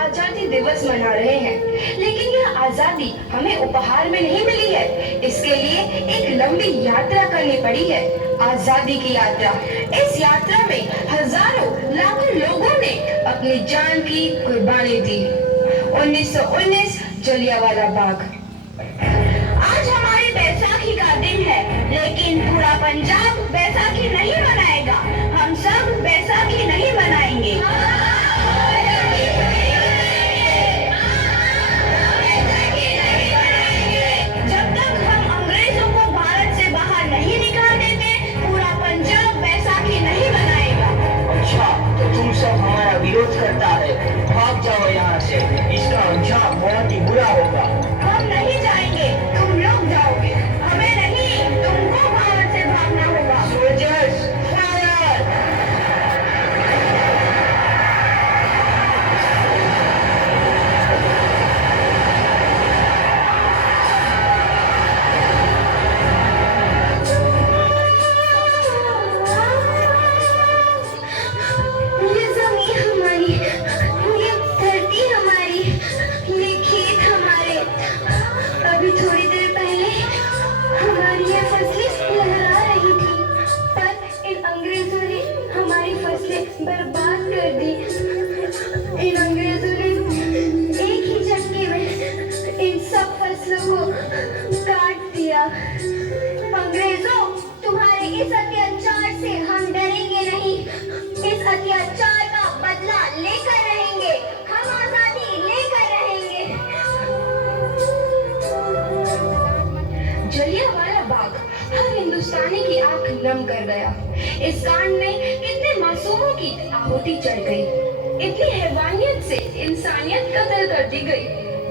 आजादी दिवस मना रहे हैं, लेकिन यह आजादी हमें उपहार में नहीं मिली है। इसके लिए एक लंबी यात्रा करनी पड़ी है, आजादी की यात्रा। इस यात्रा में हजारों लाखों लोगों ने अपनी जान की कुर्बानी दी। 1919 जलियांवाला बाग। आज हमारी बैसाखी का दिन है, लेकिन पूरा पंजाब बैसाखी नहीं मनाएगा। हम सब बैसाखी नहीं मनाएंगे। जब तक हम अंग्रेजों को भारत से बाहर नहीं निकाल देते, पूरा पंजाब बैसाखी नहीं मनाएगा। अच्छा, तो तुम सब हमारा विरोध करता है, भाग जाओ यहाँ से। इसका अंजाम बहुत ही बुरा होगा। हम नहीं जाएंगे, तुम लोग जाओगे। हमें नहीं, तुमको भारत से भागना होगा। Soldiers, fire! ये जमीन हमारी, ये धरती हमारी, ये खेत हमारे। अभी थोड़ी देर पहले हमारी ये फसलें लहरा रही थी, पर इन अंग्रेजों ने हमारी फसलें बर्बाद कर दी। इन अंग्रेजों ने एक ही झटके में इन सब फसलों को काट दिया। अंग्रेजों, तुम्हारे इस अत्याचार से हम डरेंगे नहीं। इस अत्याचार का बदला लेकर रहेंगे। हम आजादी लेकर रहेंगे। जलियांवाला बाग हर हिंदुस्तानी की आंख नम कर गया। इस कांड में कितने मासूमों की आहुति चढ़ गई, इतनी हैवानियत से इंसानियत कत्ल कर दी गई।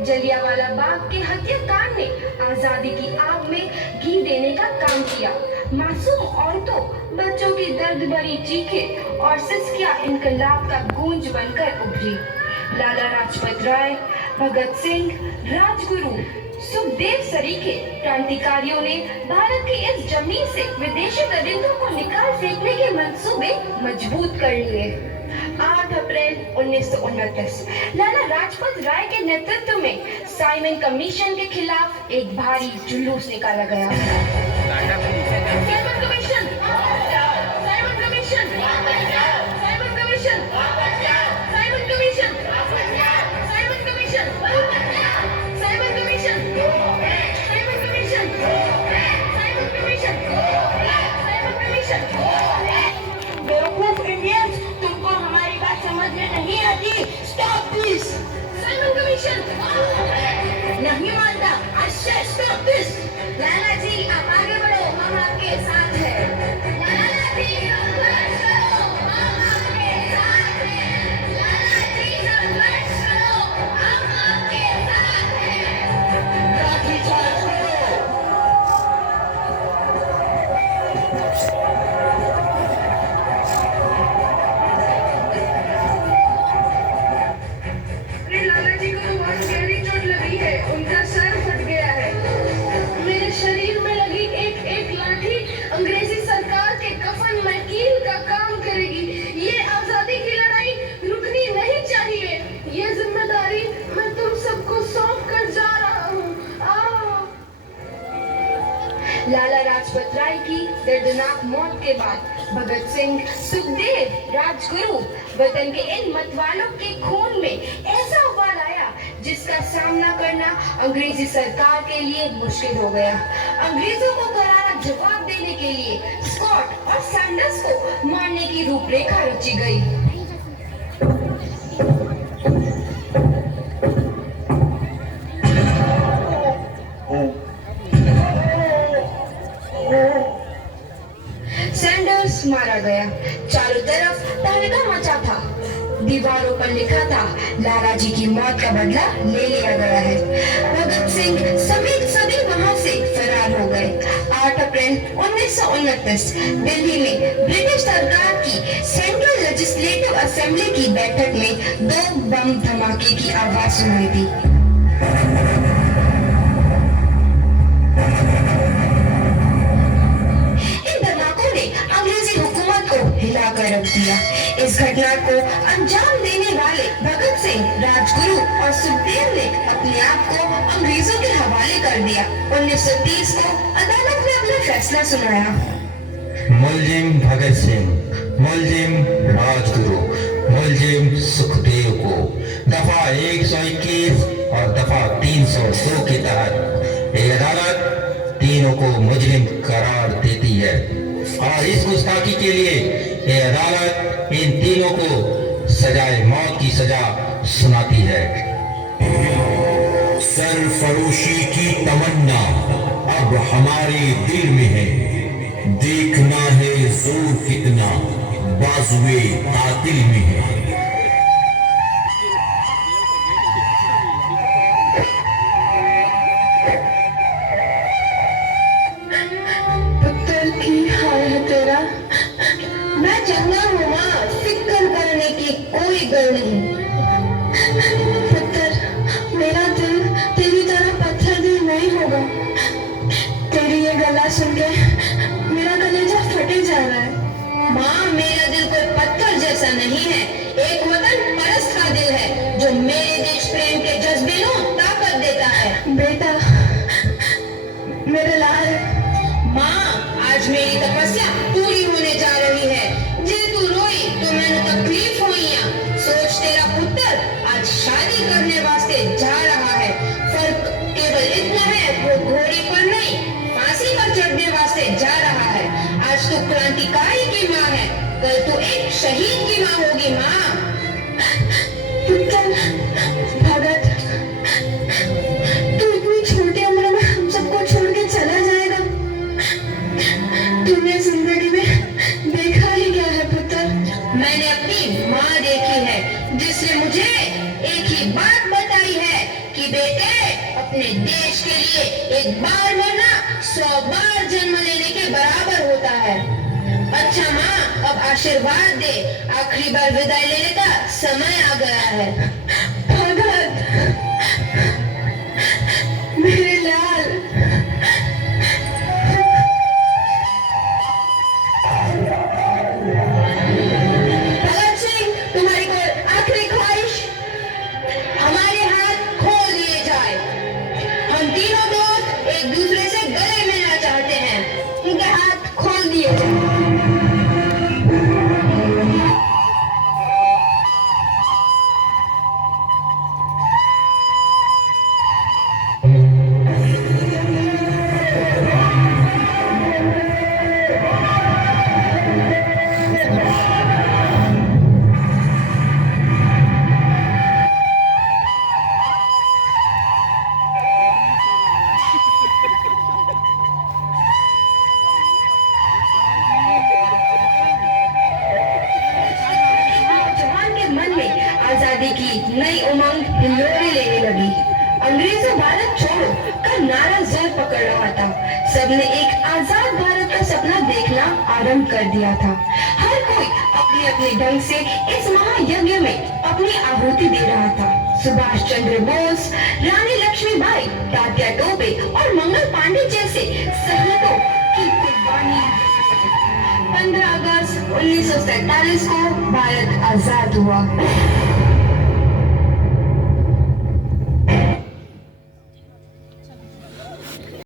जलियांवाला बाग के हत्याकांड ने आजादी की आग में घी देने का काम किया। मासूम औरतों, बच्चों की दर्द भरी चीखें और सिसकियां इनकलाब का गूंज बनकर उभरी। लाला लाजपत राय, भगत सिंह, राजगुरु, सुखदेव सरीखे क्रांतिकारियों ने भारत की इस जमीन से विदेशी दरिंदों को निकाल फेंकने के मंसूबे मजबूत कर लिए। 8 अप्रैल 1929 लाला लाजपत राय के नेतृत्व में साइमन कमीशन के खिलाफ एक भारी जुलूस निकाला गया। Simon commission, Simon commission, Simon commission, Simon commission, Simon commission, Simon commission, Simon commission, Simon commission, Simon commission. बेवकूफ इंडियंस, तुमको हमारी बात समझ में नहीं आती। Stop this. साइमन कमीशन नहीं मानता। आई से स्टॉप दिस। लाला जी, आप आगे बढ़ो, हम आपके साथ हैं। लाला जी, संघर्ष करो, हम आपके साथ हैं। लाला जी, संघर्ष करो, हम आपके साथ हैं। लाठीचार्ज करो। अरे लाला जी को तो बहुत गहरी चोट लगी है, उनका सर फट गया है। मेरे शरीर में लगी एक एक लाठी अंग्रेजी सरकार के कफन में कील का काम करेगी। ये आजादी की लड़ाई रुकनी नहीं चाहिए। ये जिम्मेदारी मैं तुम सबको सौंप कर जा रहा हूँ। लाला लाजपत राय की दर्दनाक मौत के बाद भगत सिंह, सुखदेव, राजगुरु, वतन के इन मतवालों के खून में ऐसा उबाल आया जिसका सामना करना अंग्रेजी सरकार के लिए मुश्किल हो गया। अंग्रेजों को करारा जवाब देने के लिए स्कॉट और सैंडर्स को मारने की रूपरेखा रची गई। सैंडर्स मारा गया। चारों तरफ तहलका मचा था। दीवारों पर लिखा था, लाला जी की मौत का बदला ले लिया गया है। भगत सिंह समेत सभी वहां से फरार हो गए। 8 अप्रैल 1929 दिल्ली में ब्रिटिश सरकार की सेंट्रल लेजिस्लेटिव असेंबली की बैठक में 2 बम धमाके की आवाज सुनाई दी। इन धमाकों ने अंग्रेजी हुकूमत को हिलाकर रख दिया। इस घटना को अंजाम देने वाले भगत सिंह, राजगुरु और सुखदेव ने अपने आप को अंग्रेजों के हवाले कर दिया। 1930 को अदालत ने अपना फैसला सुनाया। मुलजिम भगत सिंह, मुलजिम राजगुरु, मुलजिम सुखदेव को दफा 121 और दफा 302 के तहत ये अदालत तीनों को मुजरिम करार देती है और इस गुस्ताखी के लिए ये अदालत इन तीनों को सजाए मौत की सजा सुनाती है। सरफरोशी की तमन्ना अब हमारे दिल में है, देखना है जोर कितना बाजुए कातिल में है। पुत्र की हाल है तेरा, मैं चंगा हूँ माँ, फिक्र करने की कोई गल नहीं। पुत्र, मेरा दिल तेरी तरह पत्थर दिल नहीं होगा। तेरी ये गला सुन के मेरा कलेजा फटे जा रहा है। माँ, मेरा दिल कोई पत्थर जैसा नहीं है, एक वतन परस्त का दिल है जो मेरे देश प्रेम के जज्बे को ताकत देता है। बेटा, मेरे लाल, माँ, आज मेरी तपस्या पूरी होने जा रही है। जे तू रोई तो मैंने तकलीफ होइया। सोच, तेरा पुत्र आज शादी करने वास्ते जा रहा है। फर्क केवल इतना है, वो घोड़े पर नहीं फांसी पर चढ़ने वास्ते जा रहा है। आज तू क्रांतिकारी की माँ है, कल तू एक शहीद की माँ होगी। माँ, पुत्र भगत, तू इतनी छोटी उम्र में हम सबको छोड़ के चला जाएगा। तूने जिंदगी में देखा ही क्या है पुत्र? मैंने अपनी माँ देखी है, जिसने मुझे एक ही बात बताई है कि बेटे, अपने देश के लिए एक बार मरना 100 बार जन्म लेने के बराबर होता है। अच्छा माँ, अब आशीर्वाद दे, आखिरी बार विदाई लेने का समय आ गया है। भगत, मेरे लाल, भगत सिंह, तुम्हारी कोई आखिरी ख्वाहिश? हमारे हाथ खोल दिए जाए। हम तीनों दोस्त एक दूसरे से गले मिलना चाहते हैं, उनके हाथ खोल दिए जाए। जवान के मन में आजादी की नई उमंग हिलोरे लेने लगी। अंग्रेजों भारत छोड़ो का नारा जोर पकड़ रहा था। सबने एक आजाद भारत का सपना देखना आरंभ कर दिया था। हर कोई अपने अपने ढंग से इस महायज्ञ में अपनी आहुति दे रहा था। सुभाष चंद्र बोस, रानी लक्ष्मीबाई, तात्या टोपे और मंगल पांडे जैसे शहीदों की कुर्बानी। 15 अगस्त 1947 को भारत आजाद हुआ।